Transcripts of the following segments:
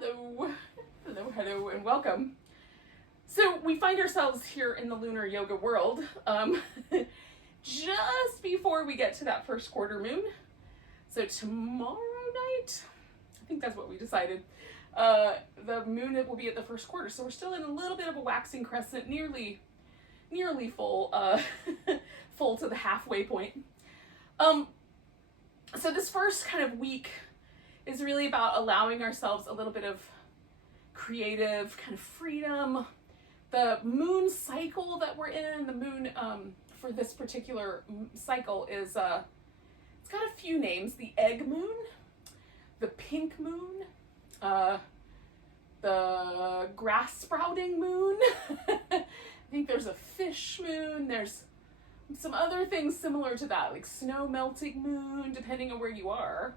Hello, hello, hello, and welcome. So we find ourselves here in the lunar yoga world just before we get to that first quarter moon. So tomorrow night, I think that's what we decided, the moon will be at the first quarter. So we're still in a little bit of a waxing crescent, nearly full, full to the halfway point. So this first kind of week is really about allowing ourselves a little bit of creative kind of freedom. The moon cycle that we're in, the moon for this particular cycle is, it's got a few names: the egg moon, the pink moon, the grass sprouting moon. I think there's a fish moon. There's some other things similar to that, like snow melting moon, depending on where you are.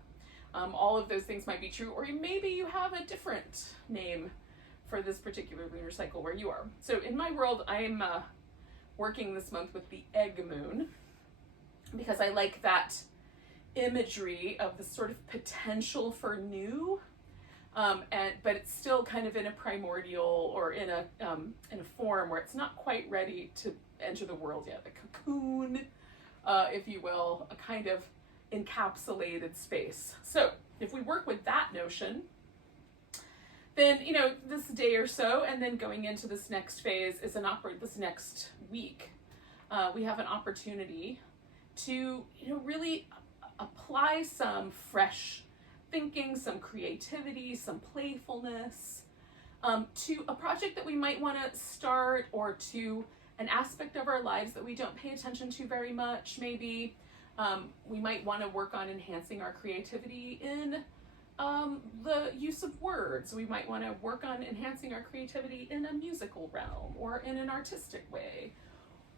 All of those things might be true, or maybe you have a different name for this particular lunar cycle where you are. So in my world, I'm working this month with the egg moon because I like that imagery of the sort of potential for new, but it's still kind of in a primordial or in a form where it's not quite ready to enter the world yet. A cocoon, if you will, a kind of encapsulated space. So if we work with that notion, then, you know, this day or so, and then going into this next phase is this next week, we have an opportunity to, you know, really apply some fresh thinking, some creativity, some playfulness, to a project that we might want to start, or to an aspect of our lives that we don't pay attention to very much. Maybe we might want to work on enhancing our creativity in the use of words. We might want to work on enhancing our creativity in a musical realm, or in an artistic way,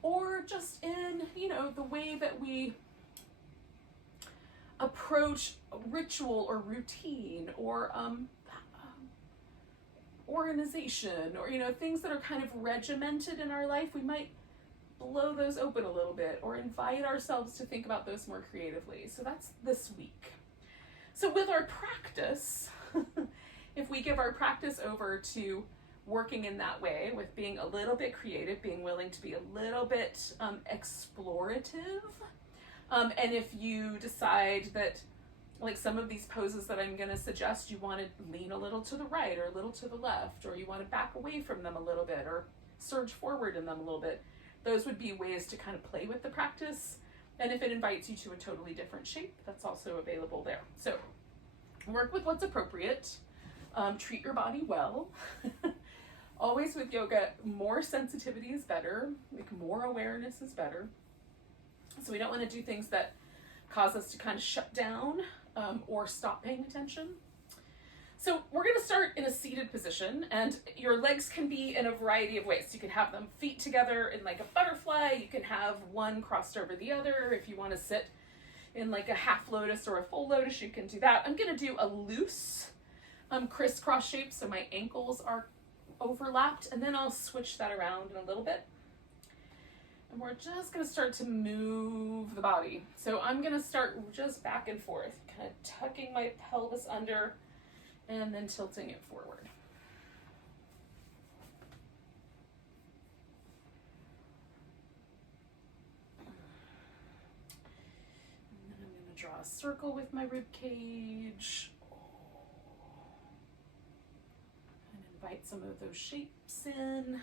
or just in, you know, the way that we approach ritual or routine, or organization, or, you know, things that are kind of regimented in our life. We might blow those open a little bit, or invite ourselves to think about those more creatively. So that's this week. So with our practice, if we give our practice over to working in that way, with being a little bit creative, being willing to be a little bit explorative, and if you decide that, like, some of these poses that I'm going to suggest, you want to lean a little to the right or a little to the left, or you want to back away from them a little bit, or surge forward in them a little bit, those would be ways to kind of play with the practice. And if it invites you to a totally different shape, that's also available there. So work with what's appropriate. Treat your body well. Always with yoga, more sensitivity is better. Like, more awareness is better. So we don't want to do things that cause us to kind of shut down or stop paying attention. So we're going to start in a seated position, and your legs can be in a variety of ways. You can have them feet together in like a butterfly. You can have one crossed over the other. If you want to sit in like a half lotus or a full lotus, you can do that. I'm going to do a loose crisscross shape, so my ankles are overlapped, and then I'll switch that around in a little bit. And we're just going to start to move the body. So I'm going to start just back and forth, kind of tucking my pelvis under, and then tilting it forward. And then I'm going to draw a circle with my rib cage. And invite some of those shapes in.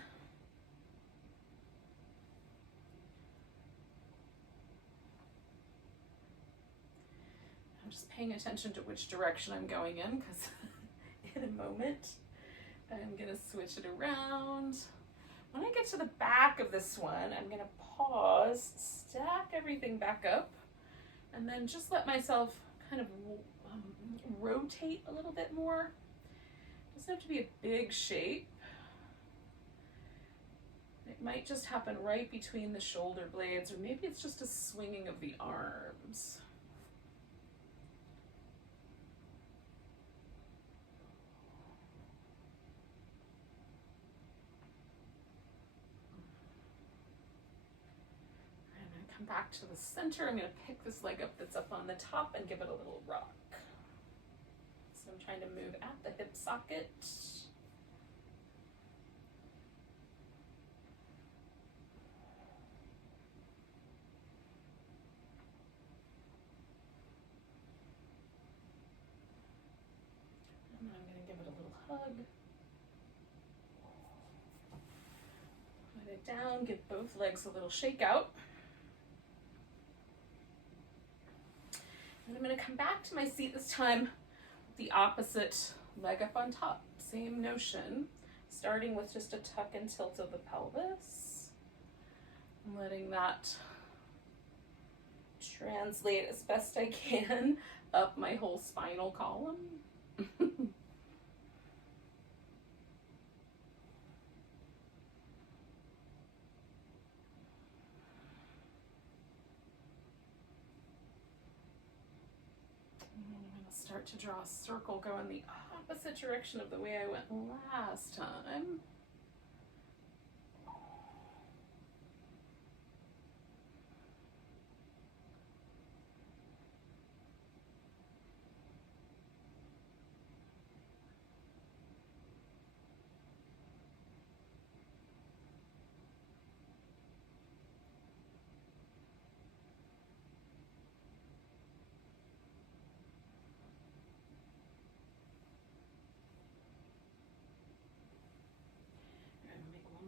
I'm just paying attention to which direction I'm going in, because in a moment I'm going to switch it around. When I get to the back of this one, I'm going to pause, stack everything back up, and then just let myself kind of rotate a little bit more. It doesn't have to be a big shape. It might just happen right between the shoulder blades, or maybe it's just a swinging of the arms. Back to the center. I'm going to pick this leg up that's up on the top and give it a little rock. So I'm trying to move at the hip socket. And then I'm going to give it a little hug. Put it down, give both legs a little shake out. And I'm going to come back to my seat this time with the opposite leg up on top. Same notion, starting with just a tuck and tilt of the pelvis. And letting that translate as best I can up my whole spinal column. Start to draw a circle, go in the opposite direction of the way I went last time.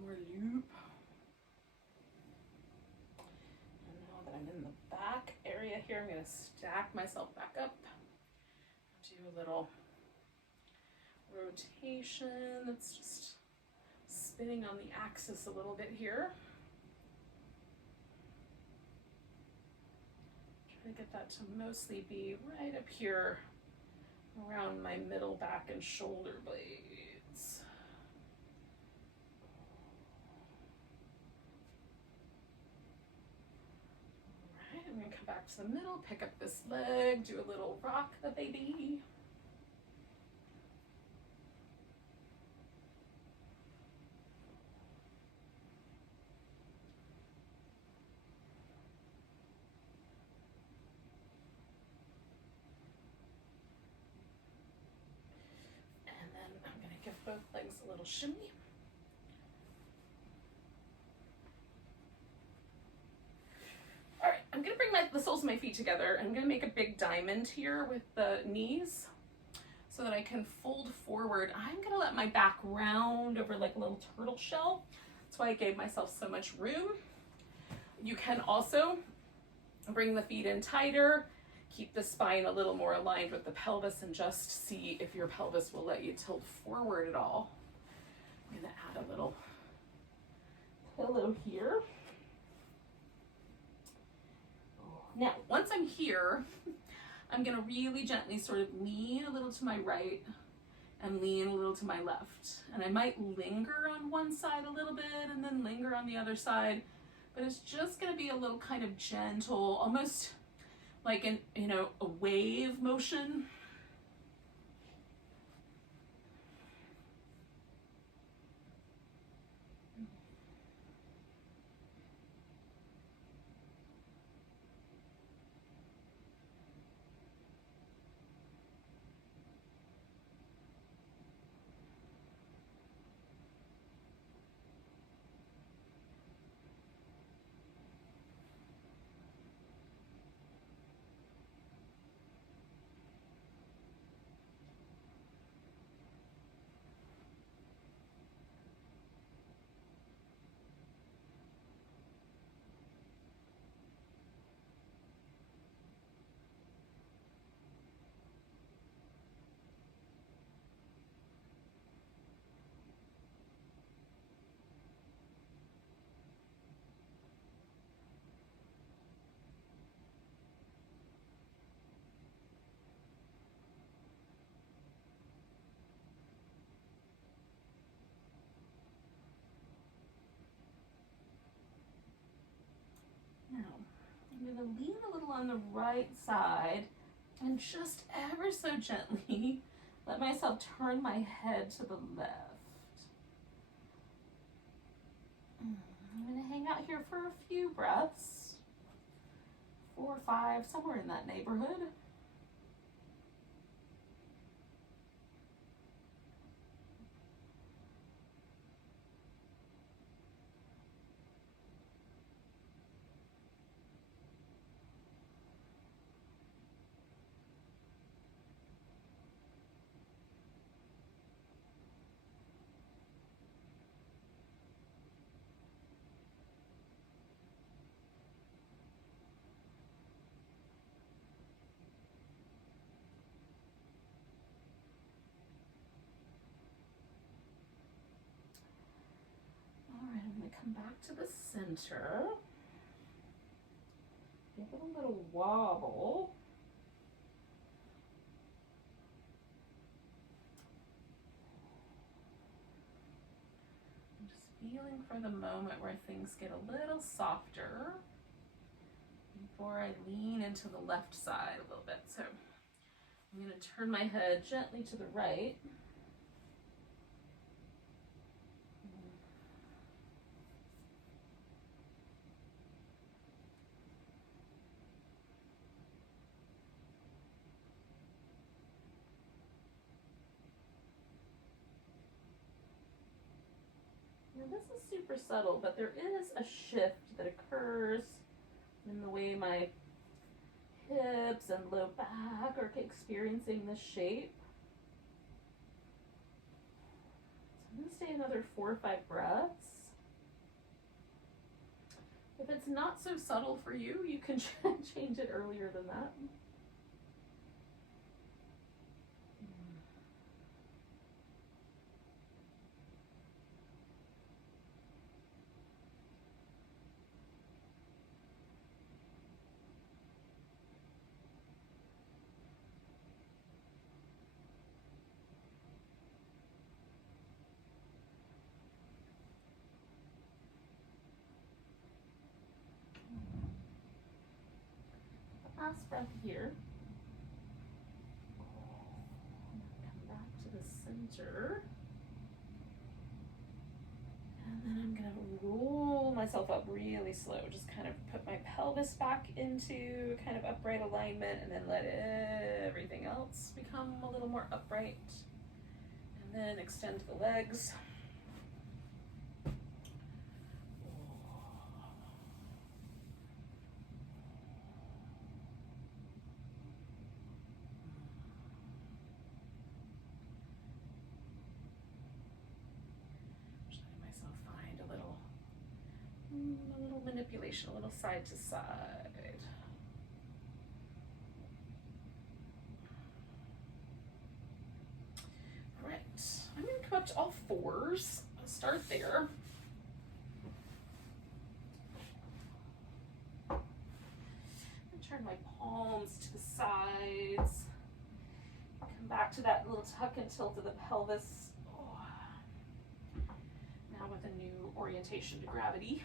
Loop. And now that I'm in the back area here, I'm going to stack myself back up. Do a little rotation that's just spinning on the axis a little bit here. Try to get that to mostly be right up here around my middle back and shoulder blades. I'm going to come back to the middle, pick up this leg, do a little rock the baby. And then I'm going to give both legs a little shimmy. I'm going to bring the soles of my feet together. I'm going to make a big diamond here with the knees so that I can fold forward. I'm going to let my back round over like a little turtle shell. That's why I gave myself so much room. You can also bring the feet in tighter, keep the spine a little more aligned with the pelvis, and just see if your pelvis will let you tilt forward at all. I'm going to add a little pillow here. Now, once I'm here, I'm going to really gently sort of lean a little to my right and lean a little to my left. And I might linger on one side a little bit and then linger on the other side, but it's just going to be a little kind of gentle, almost like a wave motion. Now, I'm going to lean a little on the right side and just ever so gently let myself turn my head to the left. I'm going to hang out here for a few breaths, 4 or 5, somewhere in that neighborhood. Come back to the center. Give it a little wobble. I'm just feeling for the moment where things get a little softer before I lean into the left side a little bit. So I'm going to turn my head gently to the right. Now this is super subtle, but there is a shift that occurs in the way my hips and low back are experiencing this shape. So I'm going to stay another 4 or 5 breaths. If it's not so subtle for you, you can change it earlier than that. Last breath here. Come back to the center. And then I'm going to roll myself up really slow. Just kind of put my pelvis back into kind of upright alignment and then let everything else become a little more upright. And then extend the legs. Manipulation, a little side to side. All right, I'm going to come up to all fours. I'll start there. I'm going to turn my palms to the sides. Come back to that little tuck and tilt of the pelvis. Oh. Now with a new orientation to gravity.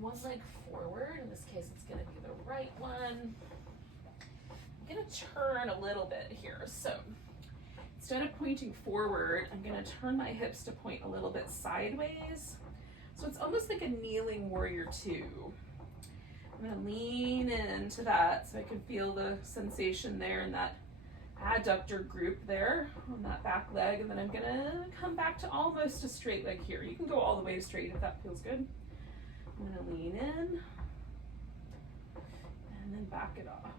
One leg forward. In this case, it's going to be the right one. I'm going to turn a little bit here. So instead of pointing forward, I'm going to turn my hips to point a little bit sideways. So it's almost like a kneeling warrior two. I'm going to lean into that so I can feel the sensation there in that adductor group there on that back leg. And then I'm going to come back to almost a straight leg here. You can go all the way straight if that feels good. I'm going to lean in and then back it off.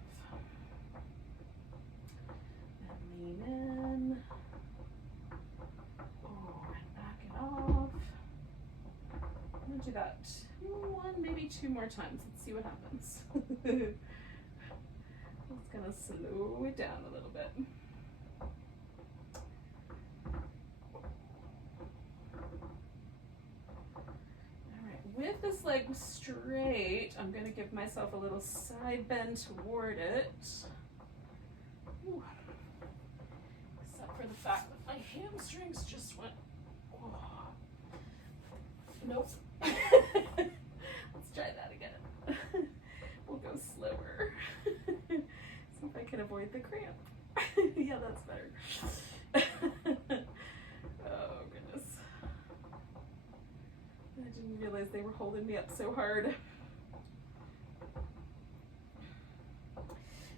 And lean in. Oh, and back it off. I'm going to do that one, maybe 2 more times. Let's see what happens. It's going to slow it down a little bit. With this leg straight, I'm going to give myself a little side bend toward it. Ooh. Except for the fact that my hamstrings just went, oh. Nope. Let's try that again. We'll go slower. See if I can avoid the cramp. Yeah, that's better. Oh, goodness. I didn't realize they were holding me up so hard. All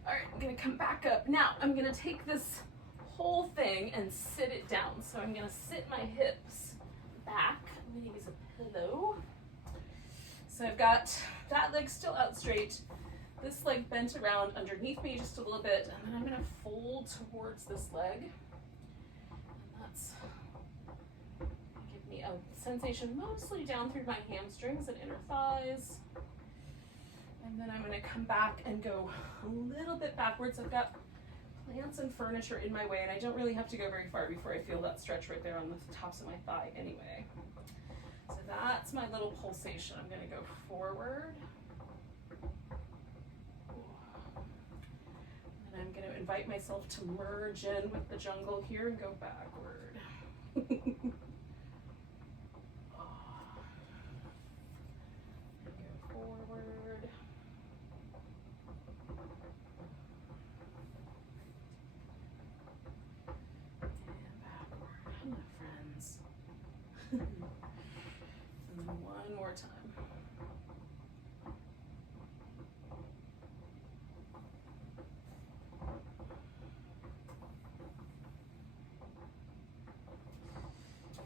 right, I'm gonna come back up. Now, I'm gonna take this whole thing and sit it down. So I'm gonna sit my hips back. I'm gonna use a pillow. So I've got that leg still out straight. this leg bent around underneath me just a little bit, and then I'm gonna fold towards this leg. And that's give me a sensation mostly down through my hamstrings and inner thighs. And then I'm gonna come back and go a little bit backwards. I've got plants and furniture in my way, and I don't really have to go very far before I feel that stretch right there on the tops of my thigh anyway. So that's my little pulsation. I'm gonna go forward. And I'm gonna invite myself to merge in with the jungle here and go backward. And go forward. And then one more time.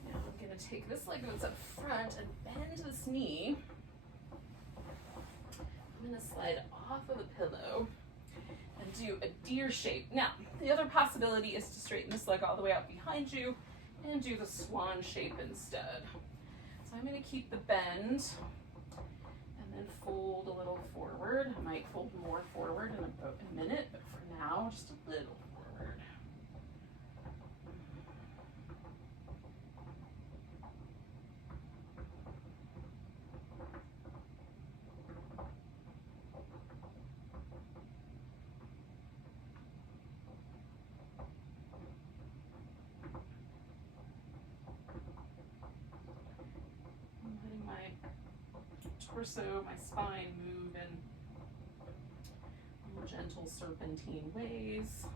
Now I'm going to take this leg that's up front and bend this knee. I'm going to slide off of the pillow and do a deer shape. Now, the other possibility is to straighten this leg all the way out behind you and do the swan shape instead. So I'm going to keep the bend and then fold a little forward. I might fold more forward in about a minute, but for now, just a little forward. Torso, my spine move in little gentle serpentine ways.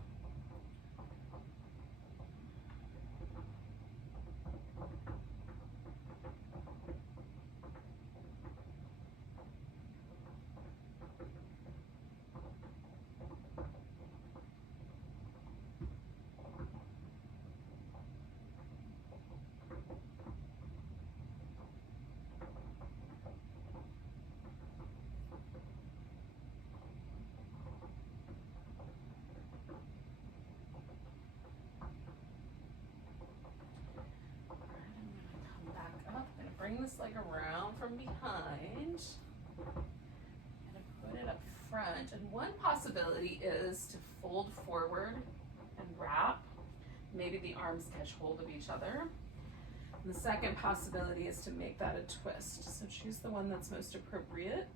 Bring this leg around from behind and put it up front. And one possibility is to fold forward and wrap. Maybe the arms catch hold of each other. And the second possibility is to make that a twist. So choose the one that's most appropriate.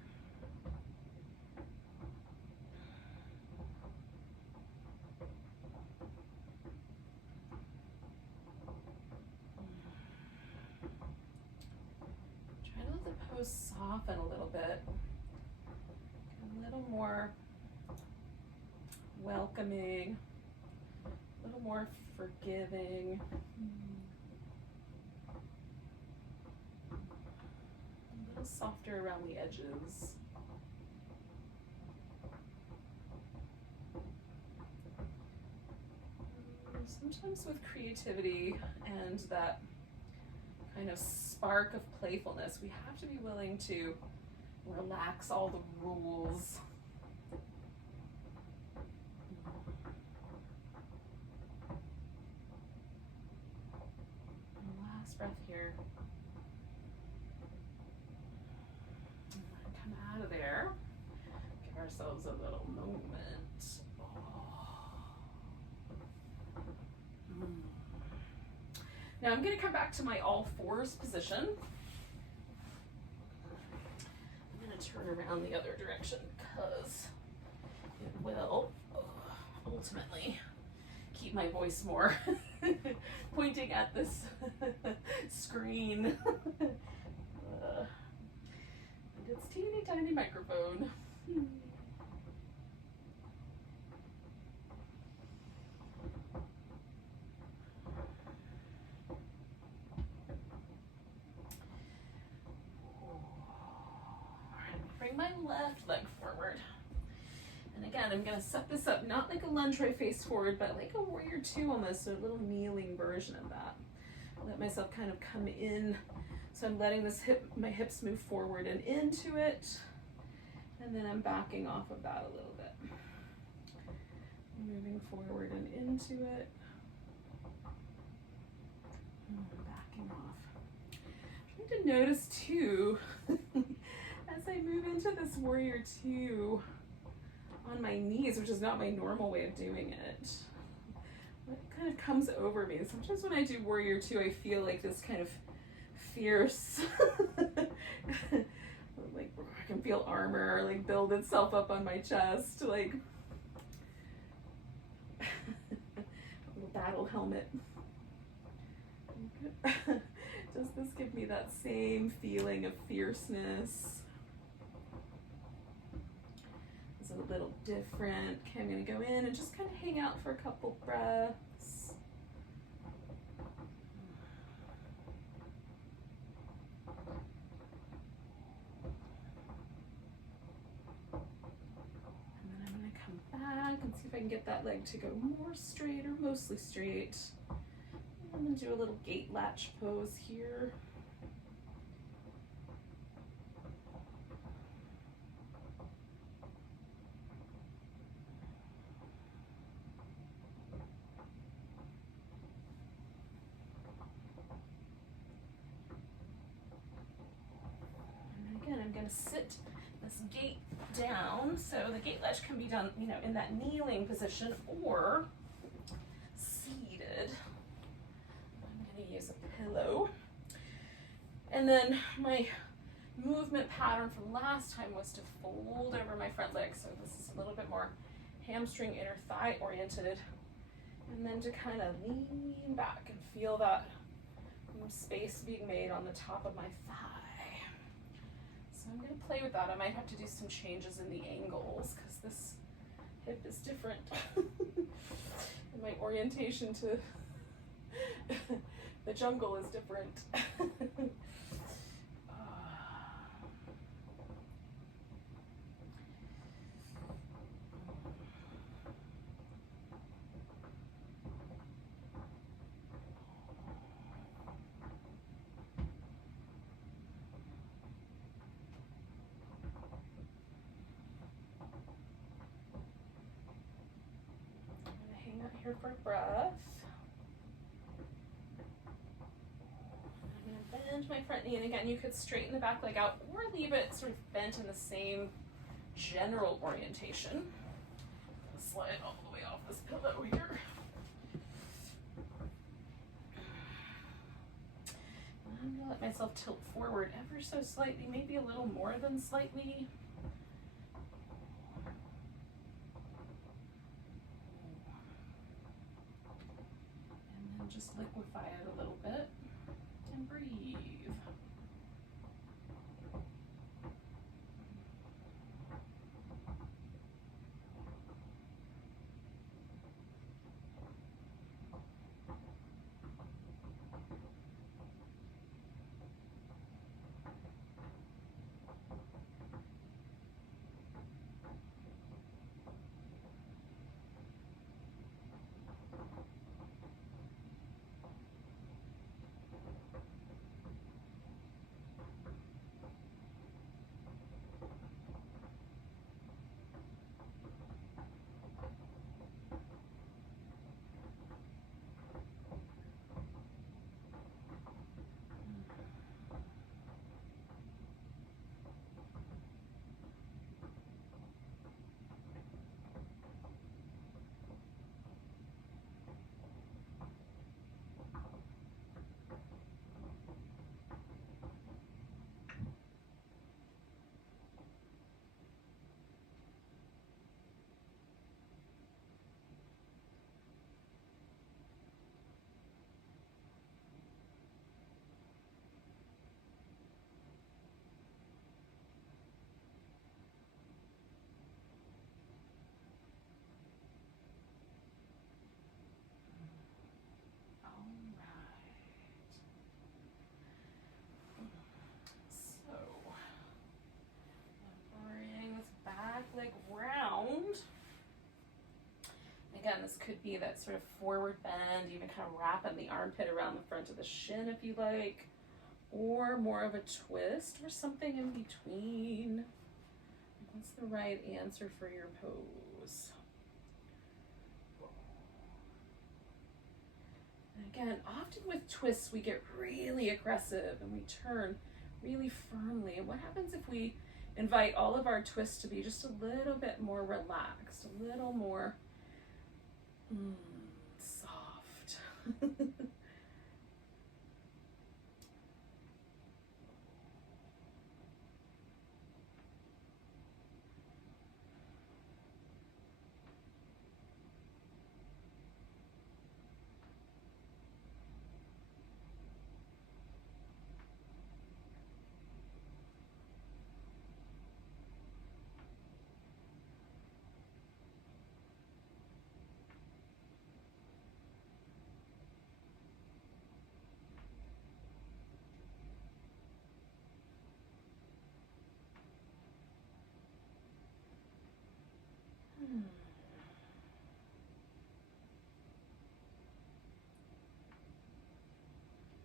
Soften a little bit, a little more welcoming, a little more forgiving, a little softer around the edges. Sometimes with creativity and that kind of spark of playfulness, we have to be willing to relax all the rules. And last breath here. And come out of there. Give ourselves a little moment. Now I'm going to come back to my all fours position. I'm going to turn around the other direction because it will ultimately keep my voice more pointing at this screen. And it's teeny tiny microphone. My left leg forward. And again, I'm going to set this up not like a lunge right face forward, but like a warrior two almost, so a little kneeling version of that. Let myself kind of come in. So I'm letting this my hips move forward and into it. And then I'm backing off of that a little bit. Moving forward and into it. Backing off. Trying to notice too, as I move into this warrior two on my knees, which is not my normal way of doing it. It kind of comes over me. Sometimes when I do warrior two, I feel like this kind of fierce, like I can feel armor like build itself up on my chest, like a little battle helmet. Does this give me that same feeling of fierceness? It's a little different. Okay, I'm gonna go in and just kind of hang out for a couple breaths. And then I'm gonna come back and see if I can get that leg to go more straight or mostly straight. I'm gonna do a little gate latch pose here. And again, I'm gonna sit this gate down. So the gate latch can be done, you know, in that kneeling position or seated. Use a pillow. And then my movement pattern from last time was to fold over my front leg. So this is a little bit more hamstring, inner thigh oriented. And then to kind of lean back and feel that space being made on the top of my thigh. So I'm going to play with that. I might have to do some changes in the angles because this hip is different. And my orientation to the jungle is different. I'm going to hang out here for a breath. Bend my front knee, and again, you could straighten the back leg out or leave it sort of bent in the same general orientation. Slide all the way off this pillow here. I'm gonna let myself tilt forward ever so slightly, maybe a little more than slightly. And then just liquefy it a little bit. And breathe. Leg round. Again, this could be that sort of forward bend, even kind of wrapping the armpit around the front of the shin if you like, or more of a twist or something in between. What's the right answer for your pose? And again, often with twists, we get really aggressive and we turn really firmly. And what happens if we invite all of our twists to be just a little bit more relaxed, a little more soft?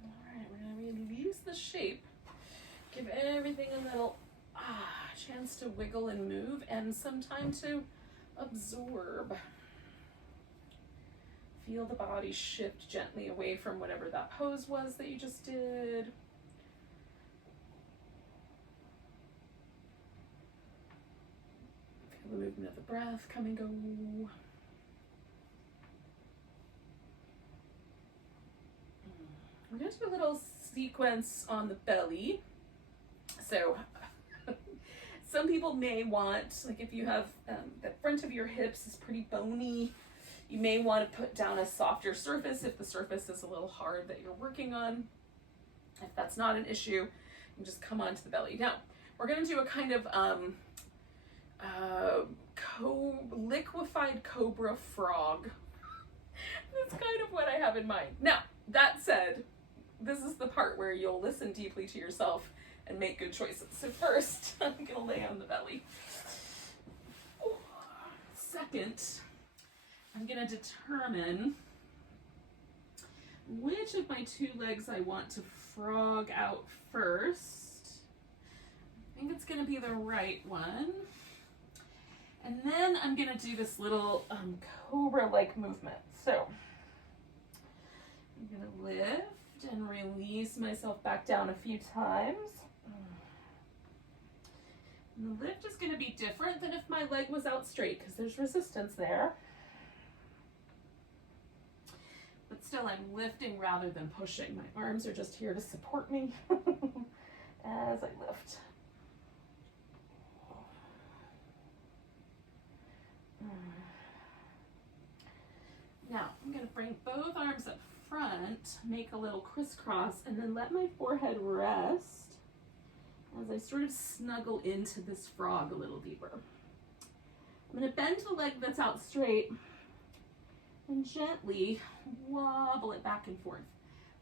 Alright, we're going to release the shape. Give everything a little chance to wiggle and move and some time to absorb. Feel the body shift gently away from whatever that pose was that you just did. Feel the movement of the breath come and go. We're going to do a little sequence on the belly. So some people may want, like if you have the front of your hips is pretty bony, you may want to put down a softer surface if the surface is a little hard that you're working on. If that's not an issue, you just come onto the belly. Now, we're going to do a kind of liquefied cobra frog. That's kind of what I have in mind. Now, that said, this is the part where you'll listen deeply to yourself and make good choices. So first, I'm going to lay on the belly. Second, I'm going to determine which of my two legs I want to frog out first. I think it's going to be the right one. And then I'm going to do this little cobra-like movement. So I'm going to lift and release myself back down a few times. And the lift is going to be different than if my leg was out straight because there's resistance there. But still, I'm lifting rather than pushing. My arms are just here to support me as I lift. Now, I'm going to bring both arms up front, make a little crisscross, and then let my forehead rest as I sort of snuggle into this frog a little deeper. I'm going to bend the leg that's out straight and gently wobble it back and forth.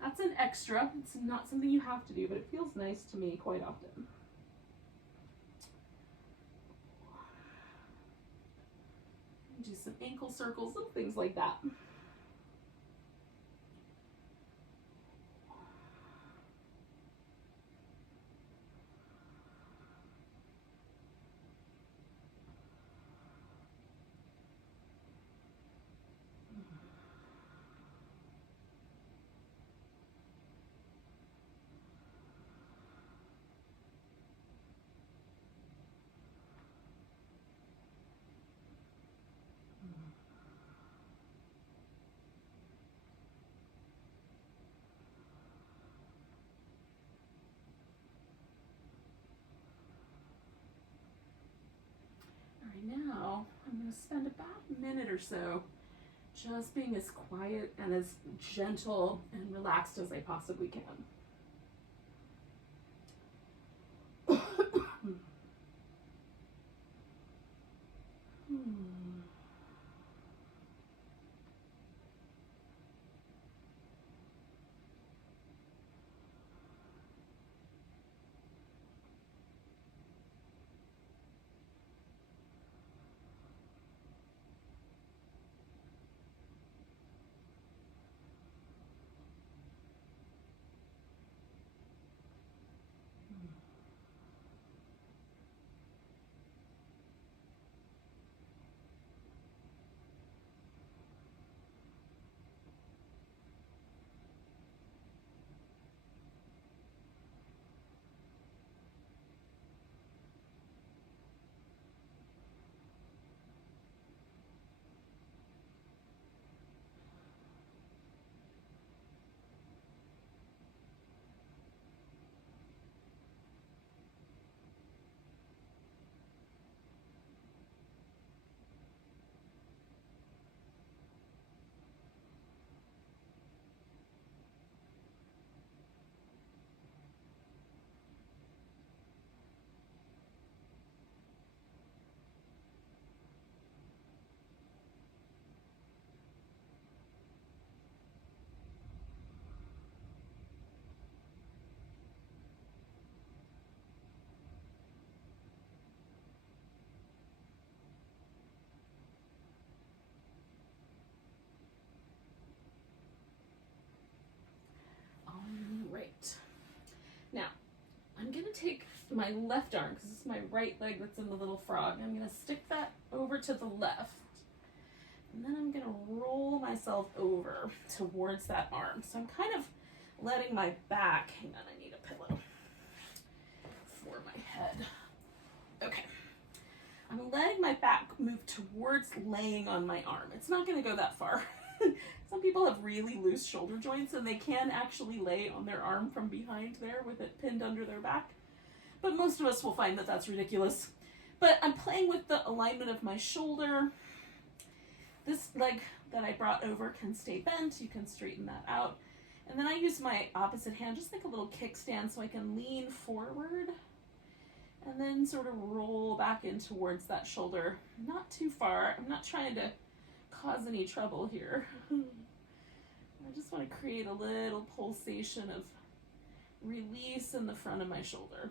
That's an extra. It's not something you have to do, but it feels nice to me quite often. Do some ankle circles, little things like that. Now, I'm going to spend about a minute or so just being as quiet and as gentle and relaxed as I possibly can. my left arm, because this is my right leg that's in the little frog. I'm going to stick that over to the left. And then I'm going to roll myself over towards that arm. So I'm kind of letting my back, hang on, I need a pillow for my head. Okay. I'm letting my back move towards laying on my arm. It's not going to go that far. Some people have really loose shoulder joints and they can actually lay on their arm from behind there with it pinned under their back. But most of us will find that that's ridiculous. But I'm playing with the alignment of my shoulder. This leg that I brought over can stay bent. You can straighten that out. And then I use my opposite hand, just like a little kickstand, so I can lean forward and then sort of roll back in towards that shoulder. Not too far. I'm not trying to cause any trouble here. I just want to create a little pulsation of release in the front of my shoulder.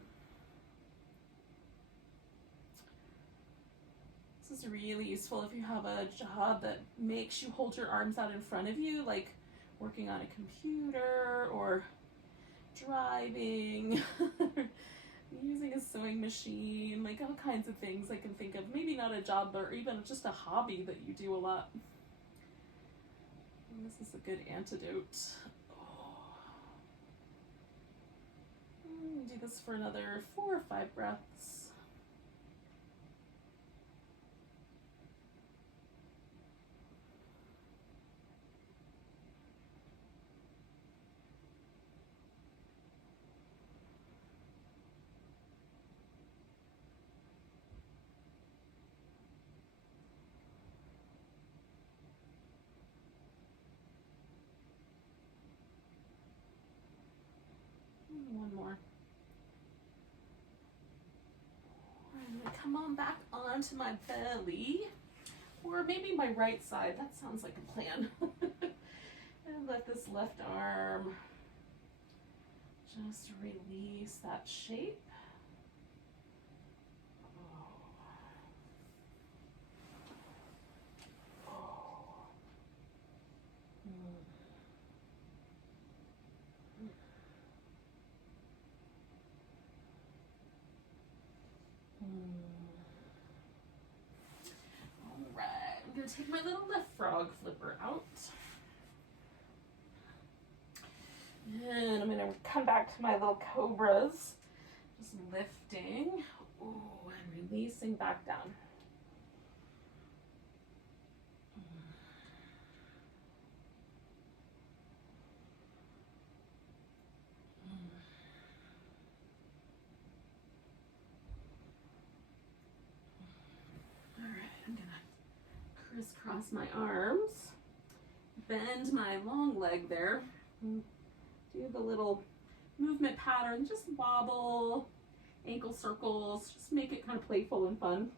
This is really useful if you have a job that makes you hold your arms out in front of you, like working on a computer or driving, using a sewing machine, like all kinds of things I can think of. Maybe not a job, or even just a hobby that you do a lot. And this is a good antidote. Do this for another 4 or 5 breaths. One more. I'm going to come on back onto my belly, or maybe my right side. That sounds like a plan. And let this left arm just release that shape. I'm going to take my little left frog flipper out. And I'm going to come back to my little cobras. Just lifting. Ooh, and releasing back down. All right, I'm going to crisscross my arms, bend my long leg there, do the little movement pattern, just wobble, ankle circles, just make it kind of playful and fun.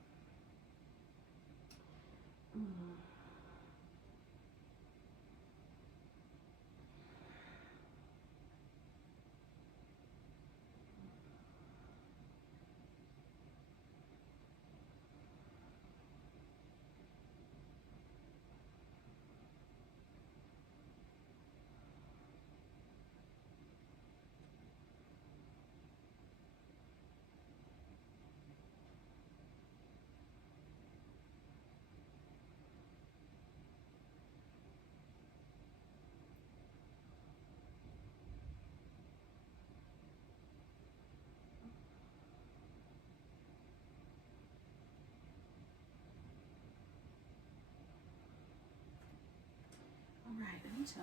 All right, I need to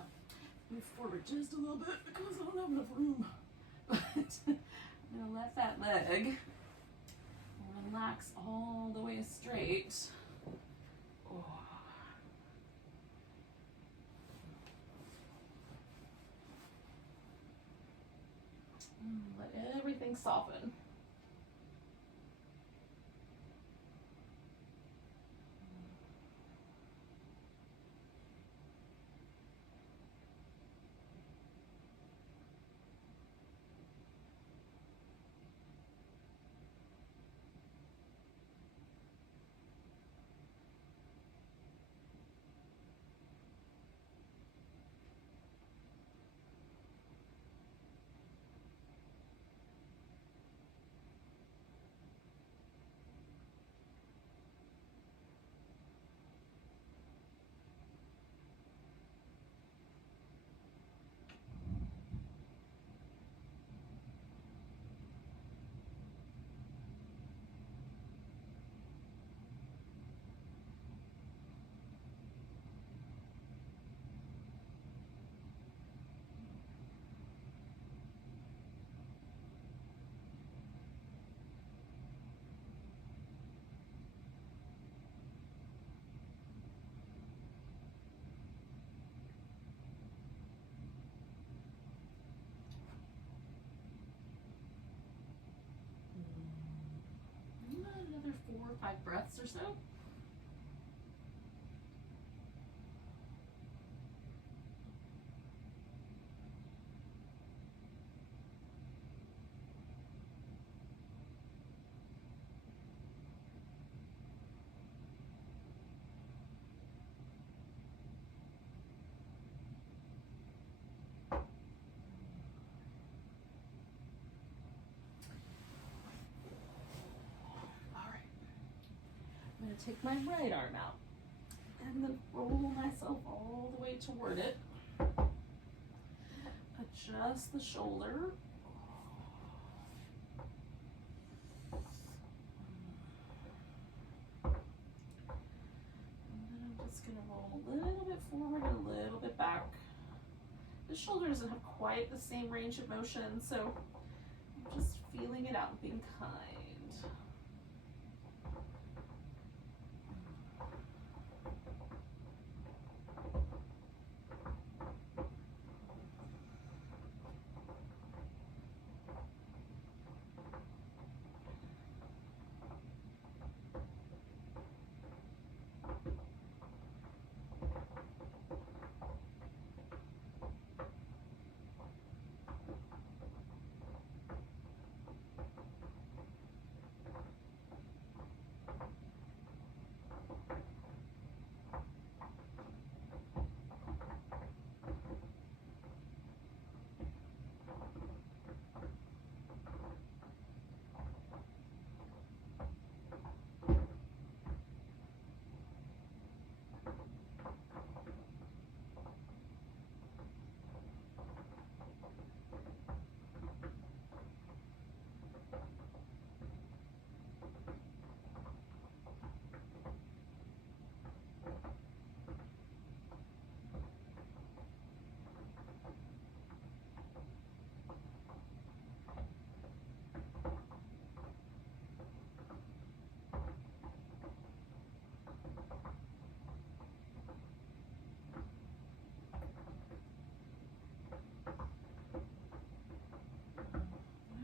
move forward just a little bit because I don't have enough room. But I'm going to let that leg relax all the way straight. Oh. Let everything soften. 5 breaths or so. I'm going to take my right arm out and then roll myself all the way toward it. Adjust the shoulder. And then I'm just going to roll a little bit forward and a little bit back. The shoulder doesn't have quite the same range of motion, so I'm just feeling it out and being kind.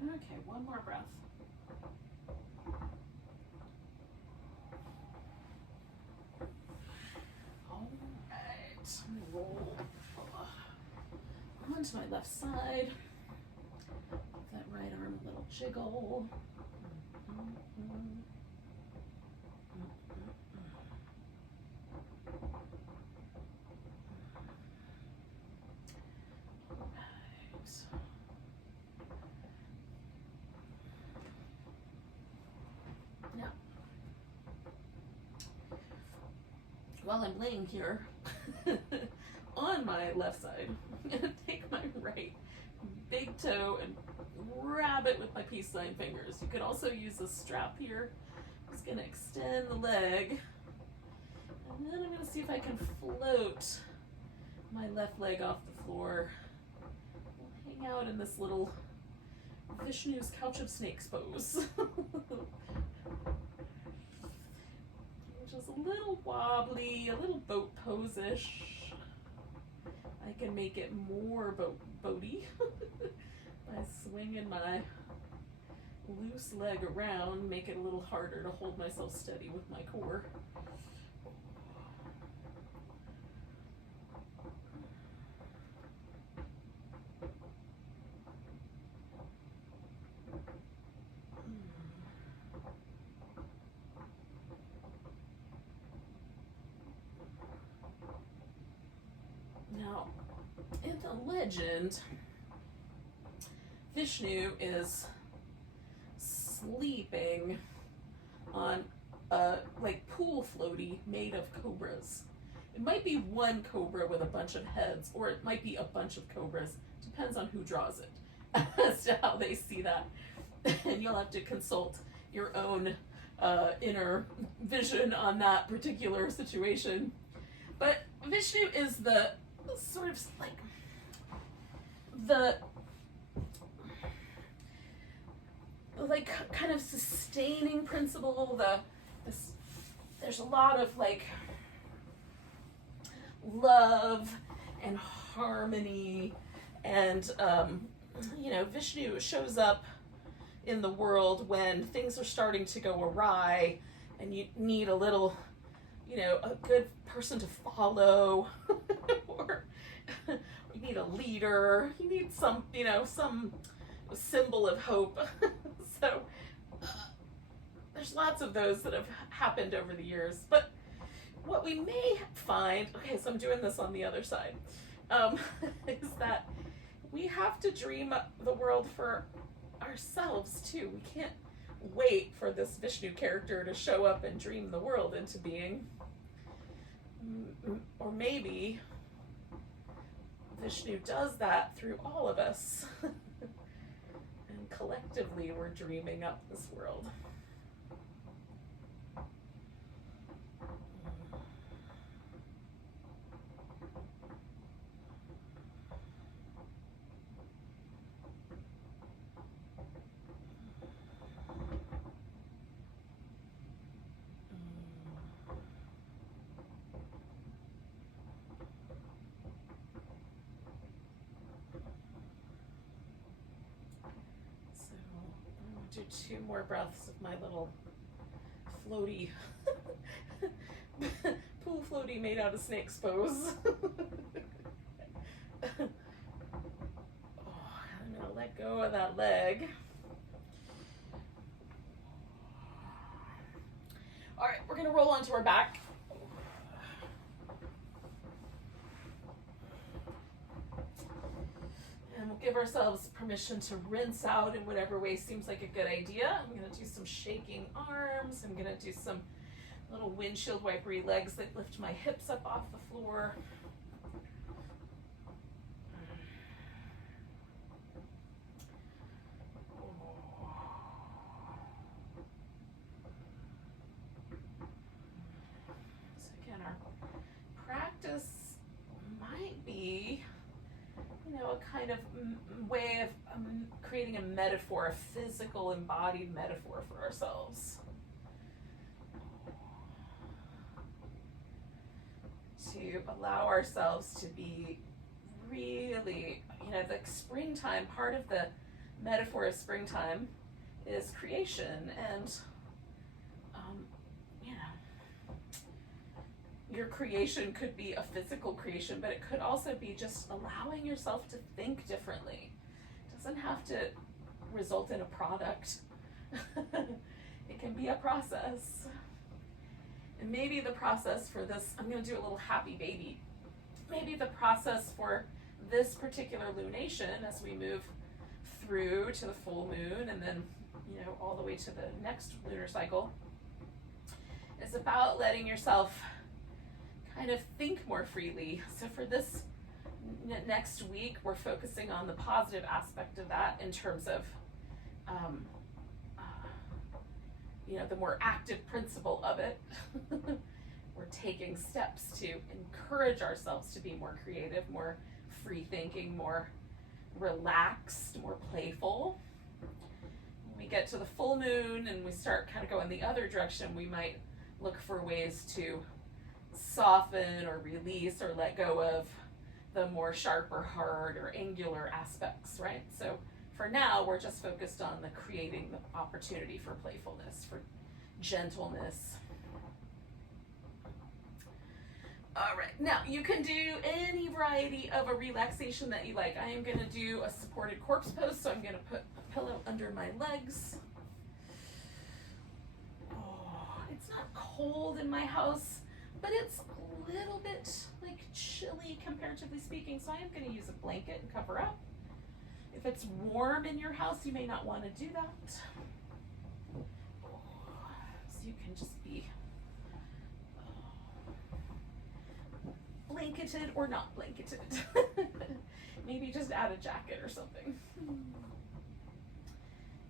Okay, one more breath. All right, I'm gonna roll onto my left side. Give that right arm a little jiggle. While I'm laying here on my left side, I'm going to take my right big toe and grab it with my peace sign fingers. You could also use a strap here. I'm just going to extend the leg. And then I'm going to see if I can float my left leg off the floor. We'll hang out in this little Vishnu's couch of snakes pose. Just a little wobbly, a little boat pose-ish. I can make it more boaty by swinging my loose leg around, make it a little harder to hold myself steady with my core. Now, in the legend, Vishnu is sleeping on a pool floaty made of cobras. It might be one cobra with a bunch of heads, or it might be a bunch of cobras. Depends on who draws it as to how they see that. And you'll have to consult your own inner vision on that particular situation. But Vishnu is the sort of kind of sustaining principle. There's a lot of love and harmony, and Vishnu shows up in the world when things are starting to go awry and you need a little, a good person to follow, or you need a leader, you need some symbol of hope. So there's lots of those that have happened over the years. But what we may find, okay, so I'm doing this on the other side, is that we have to dream the world for ourselves too. We can't wait for this Vishnu character to show up and dream the world into being. Or maybe Vishnu does that through all of us. And collectively we're dreaming up this world. Do 2 more breaths of my little floaty pool floaty made out of snakes pose. I'm gonna let go of that leg. All right, we're gonna roll onto our back. And we'll give ourselves permission to rinse out in whatever way seems like a good idea. I'm going to do some shaking arms. I'm going to do some little windshield wipery legs that lift my hips up off the floor. So again, our practice might be a kind of way of creating a metaphor, a physical embodied metaphor for ourselves. To allow ourselves to be really, like springtime, part of the metaphor of springtime is creation, and your creation could be a physical creation, but it could also be just allowing yourself to think differently. It doesn't have to result in a product. It can be a process. And maybe the process for this, I'm going to do a little happy baby. Maybe the process for this particular lunation, as we move through to the full moon and then, all the way to the next lunar cycle, is about letting yourself kind of think more freely. So for this next week, we're focusing on the positive aspect of that in terms of, the more active principle of it. We're taking steps to encourage ourselves to be more creative, more free thinking, more relaxed, more playful. When we get to the full moon and we start kind of going the other direction, we might look for ways to soften or release or let go of the more sharp or hard or angular aspects, right? So for now, we're just focused on the creating the opportunity for playfulness, for gentleness. All right, now you can do any variety of a relaxation that you like. I am going to do a supported corpse pose, so I'm going to put a pillow under my legs. Oh, it's not cold in my house, but it's a little bit like chilly comparatively speaking, so I am going to use a blanket and cover up. If it's warm in your house, you may not want to do that. So you can just be blanketed or not blanketed. Maybe just add a jacket or something.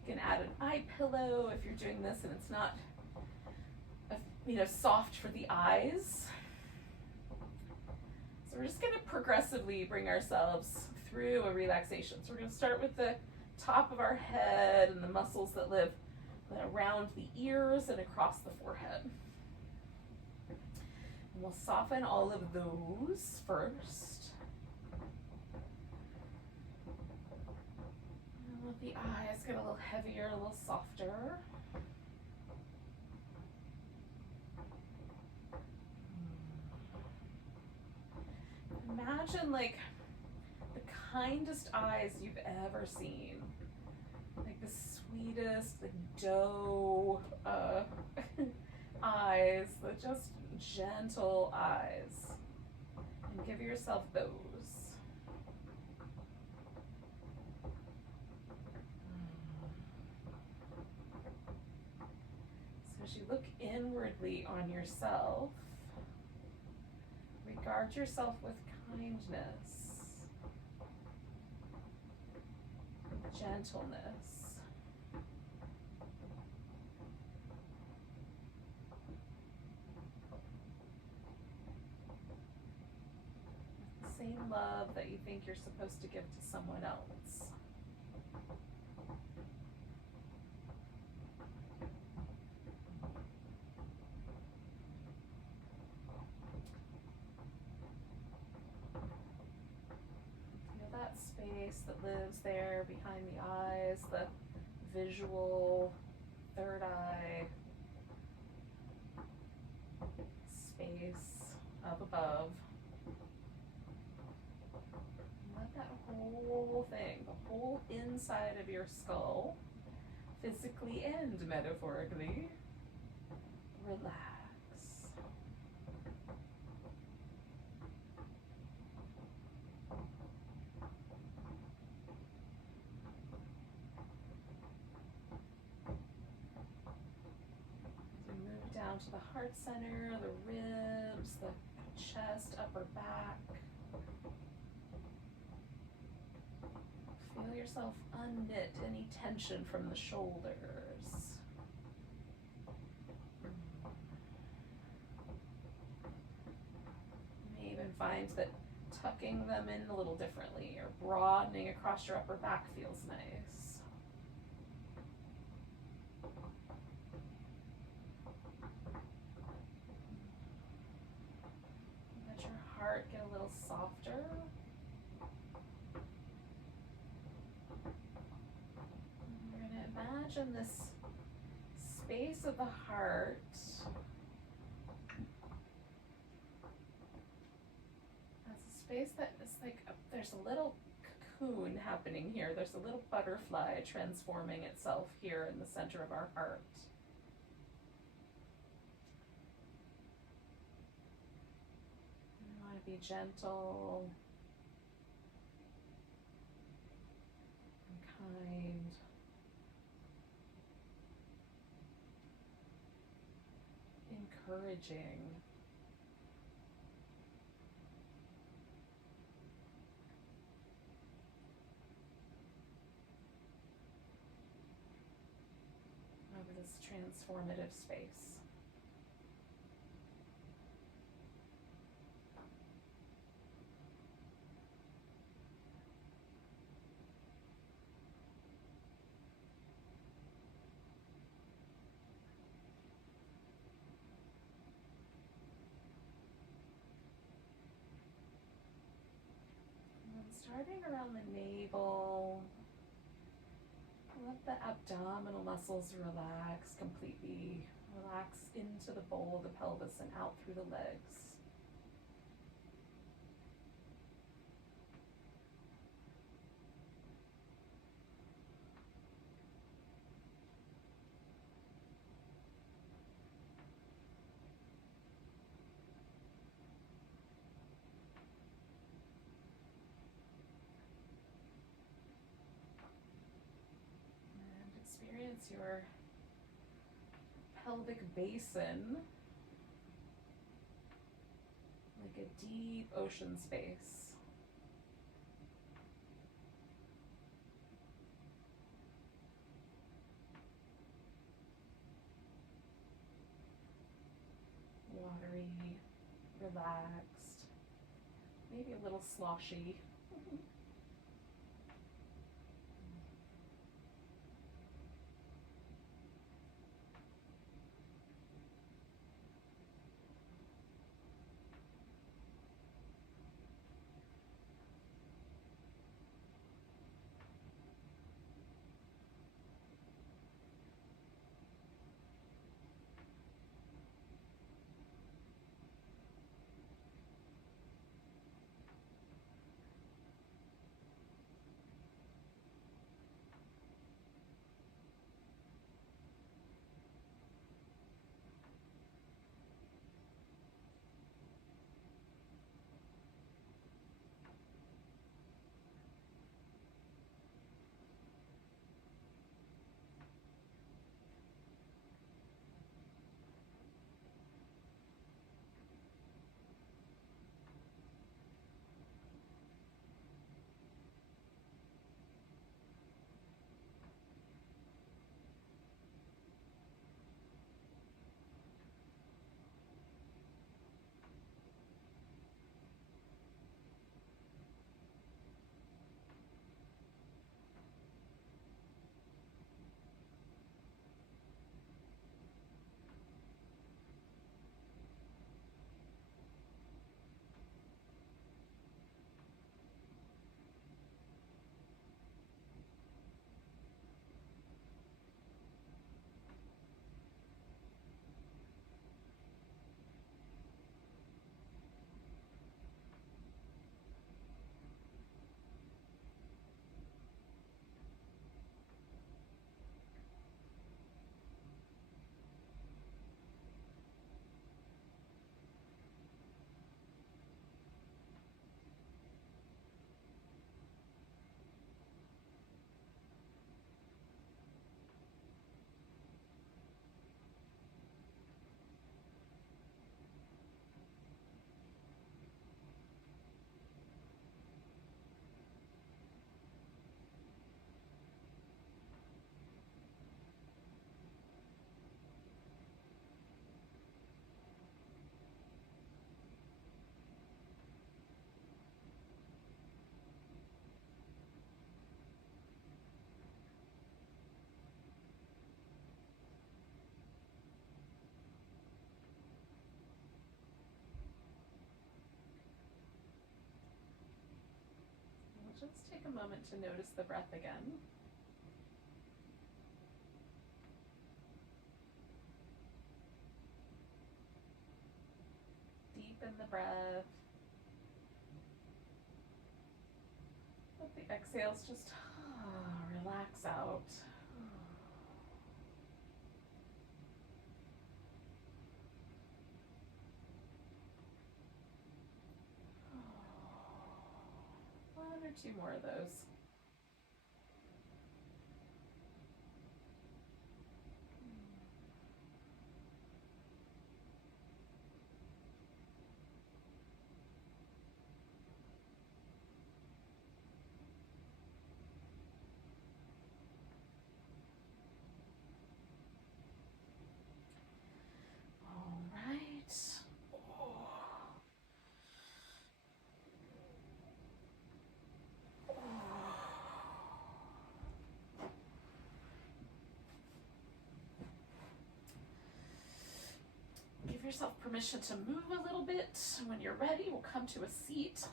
You can add an eye pillow if you're doing this and it's not soft for the eyes. So we're just going to progressively bring ourselves through a relaxation. So we're going to start with the top of our head and the muscles that live around the ears and across the forehead. And we'll soften all of those first. And let the eyes get a little heavier, a little softer. imagine like the kindest eyes you've ever seen. Like the sweetest, like doe eyes, the just gentle eyes. And give yourself those. So as you look inwardly on yourself, regard yourself with kindness, with gentleness. With the same love that you think you're supposed to give to someone else. That space that lives there behind the eyes, the visual third eye space up above. Let that whole thing, the whole inside of your skull, physically and metaphorically, relax. Down to the heart center, the ribs, the chest, upper back. Feel yourself unknit any tension from the shoulders. You may even find that tucking them in a little differently or broadening across your upper back feels nice. Heart get a little softer. And we're going to imagine this space of the heart as a space that is like there's a little cocoon happening here. There's a little butterfly transforming itself here in the center of our heart. Be gentle and kind. Encouraging. Over this transformative space. Starting around the navel, let the abdominal muscles relax completely. Relax into the bowl of the pelvis and out through the legs. Experience your pelvic basin like a deep ocean space. Watery, relaxed, maybe a little sloshy. just take a moment to notice the breath again. Deepen the breath. Let the exhales just relax out. One or two more of those. All right. Give yourself permission to move a little bit. When you're ready, we'll come to a seat.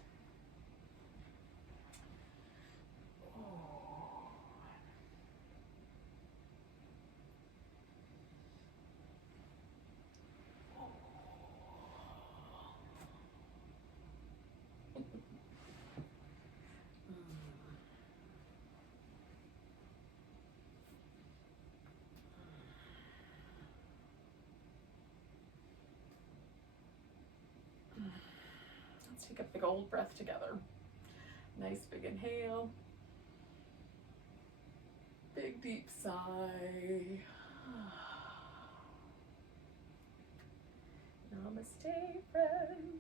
Let's take a big old breath together. Nice big inhale. Big deep sigh. Namaste, friend.